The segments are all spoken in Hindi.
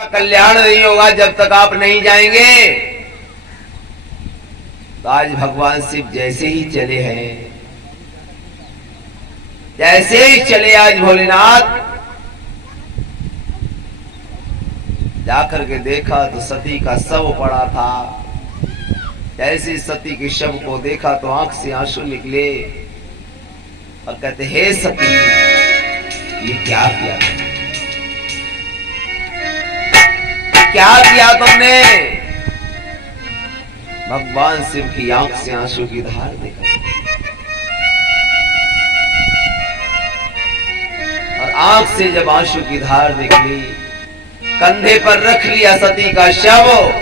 कल्याण नहीं होगा जब तक आप नहीं जाएंगे। तो आज भगवान शिव जैसे ही चले हैं, जैसे ही चले आज भोलेनाथ, जाकर के देखा तो सती का शव पड़ा था। जैसे सती के शव को देखा तो आंख से आंसू निकले और कहते, हे सती, ये क्या किया, क्या किया तुमने? भगवान शिव की आंख से आंसू की धार देखा और आंख से जब आंसू की धार निकली, कंधे पर रख लिया सती का शव,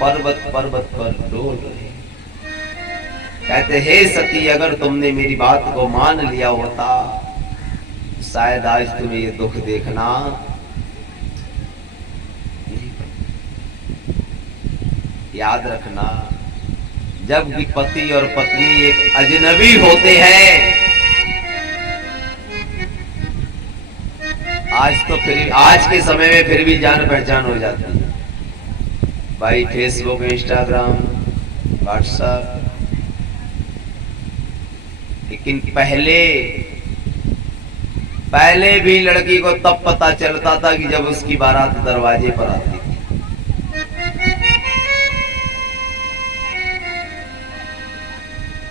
पर्वत पर्वत पर डोल रहे। कहते, हे सती, अगर तुमने मेरी बात को मान लिया होता शायद आज तुम्हें ये दुख देखना। याद रखना, जब भी पति और पत्नी एक अजनबी होते हैं, आज के समय में फिर भी जान पहचान हो जाती है भाई, फेसबुक, इंस्टाग्राम, व्हाट्सएप। लेकिन पहले भी लड़की को तब पता चलता था कि जब उसकी बारात दरवाजे पर आती थी।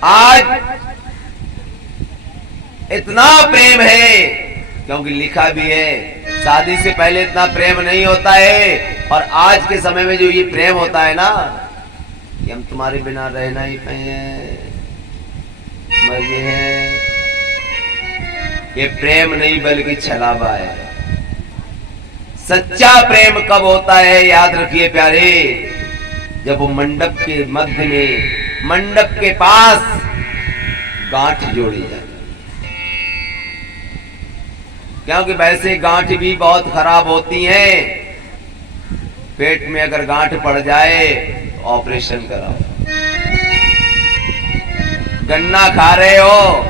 आज इतना प्रेम है, क्योंकि लिखा भी है शादी से पहले इतना प्रेम नहीं होता है, और आज के समय में जो ये प्रेम होता है ना, कि हम तुम्हारे बिना रहना ही मर ये है, ये प्रेम नहीं बल्कि छलावा है। सच्चा प्रेम कब होता है, याद रखिए प्यारे, जब वो मंडप के मध्य में, मंडप के पास गांठ जोड़ी जाए। क्योंकि वैसे गांठ भी बहुत खराब होती हैं। पेट में अगर गांठ पड़ जाए तो ऑपरेशन कराओ। गन्ना खा रहे हो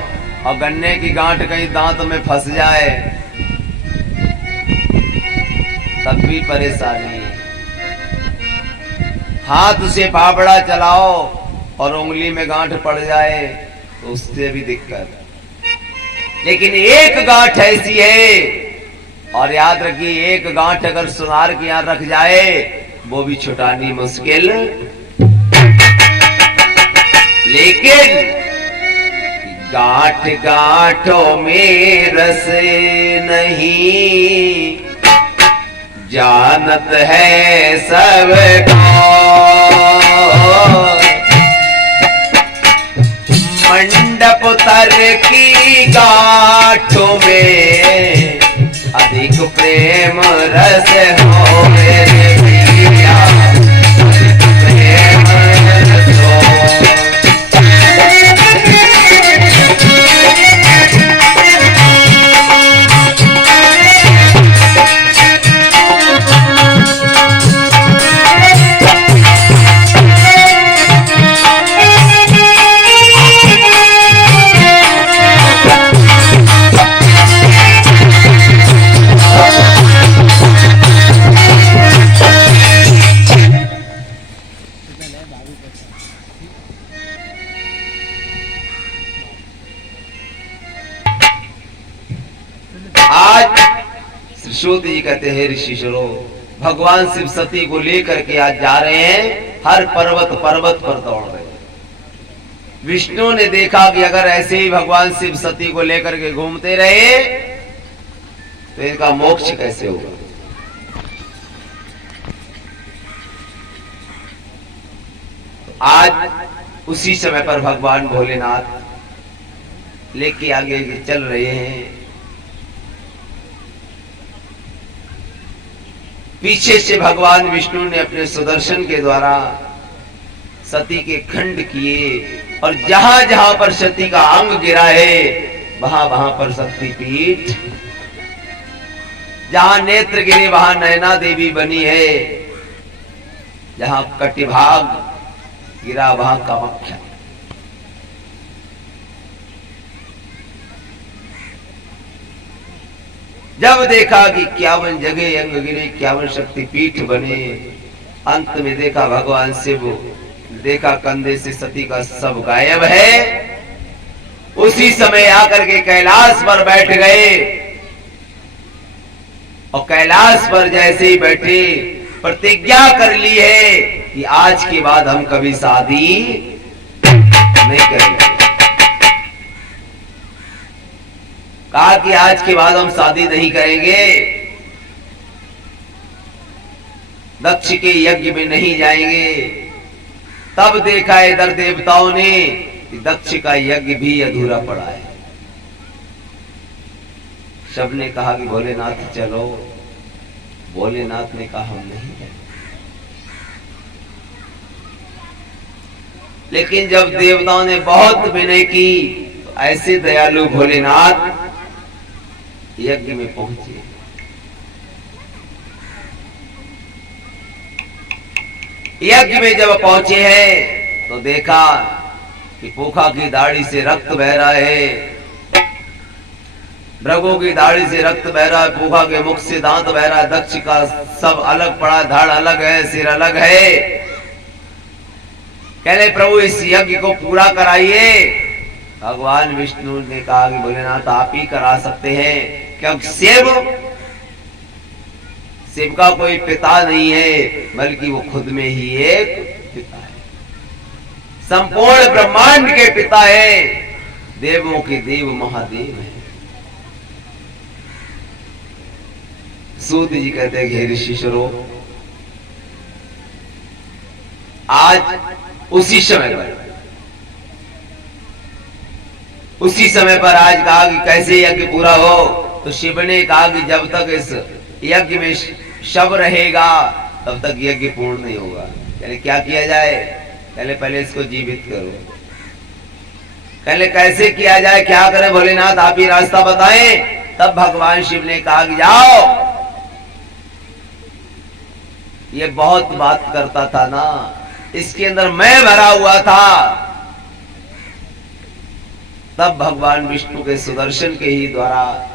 और गन्ने की गांठ कहीं दांत में फंस जाए तब भी परेशानी। हाथ से फाफड़ा चलाओ और उंगली में गांठ पड़ जाए तो उससे भी दिक्कत। लेकिन एक गांठ ऐसी है, और याद रखिए, एक गांठ अगर सुनार के यहां रख जाए वो भी छुटानी मुश्किल। लेकिन गांठ गांठों में रस नहीं, जानत है सबको। मंडप तर की गांठों में अधिक प्रेम रस हो मेरे भैया, अधिक प्रेम रस हो। श्रुति जी कहते हैं, ऋषिश्वरो, भगवान शिव सती को लेकर के आज जा रहे हैं, हर पर्वत पर दौड़ रहे हैं। विष्णु ने देखा कि अगर ऐसे ही भगवान शिव सती को लेकर के घूमते रहे तो इनका मोक्ष कैसे होगा। आज उसी समय पर भगवान भोलेनाथ लेके आगे चल रहे हैं। पीछे से भगवान विष्णु ने अपने सुदर्शन के द्वारा सती के खंड किए, और जहां जहां पर सती का अंग गिरा है वहां वहां पर शक्ति पीठ, जहां नेत्र गिरे वहां नयना देवी बनी है, जहां कटिभाग गिरा वहां कामाख्या। जब देखा कि 51 जगह अंग गिरे, 51 शक्तिपीठ बने, अंत में देखा भगवान शिव, देखा कंधे से सती का सब गायब है। उसी समय आकर के कैलाश पर बैठ गए, और कैलाश पर जैसे ही बैठे प्रतिज्ञा कर ली है कि आज के बाद हम कभी शादी नहीं करेंगे। कहा कि आज के बाद हम शादी नहीं करेंगे, दक्ष के यज्ञ में नहीं जाएंगे। तब देखा इधर देवताओं ने कि दक्ष का यज्ञ भी अधूरा पड़ा है। सबने कहा कि भोलेनाथ चलो, भोलेनाथ ने कहा हम नहीं जाएंगे। लेकिन जब देवताओं ने बहुत विनय की तो ऐसे दयालु भोलेनाथ यज्ञ में पहुंचे। यज्ञ में जब पहुंचे हैं तो देखा कि पूखा की दाढ़ी से रक्त बह रहा है, भृगु की दाढ़ी से रक्त बह रहा है, पूखा के मुख से दांत बह रहा है, दक्ष का सब अलग पड़ा, धड़ अलग है, सिर अलग है। कहले प्रभु इस यज्ञ को पूरा कराइए। भगवान विष्णु ने कहा कि भोलेनाथ आप ही करा सकते हैं, क्योंकि शिव का कोई पिता नहीं है, बल्कि वो खुद में ही एक पिता है, संपूर्ण ब्रह्मांड के पिता है, देवों के देव महादेव है। सूत जी कहते हैं कि ऋषिश्वरों, आज उसी समय पर आज कहा कि कैसे यज्ञ पूरा हो, तो शिव ने कहा कि जब तक इस यज्ञ में शव रहेगा तब तक यज्ञ पूर्ण नहीं होगा। पहले क्या किया जाए? पहले इसको जीवित करो। पहले कैसे किया जाए, क्या करें भोलेनाथ आप ही रास्ता बताएं। तब भगवान शिव ने कहा कि जाओ, ये बहुत बात करता था ना, इसके अंदर मैं भरा हुआ था। तब भगवान विष्णु के सुदर्शन के ही द्वारा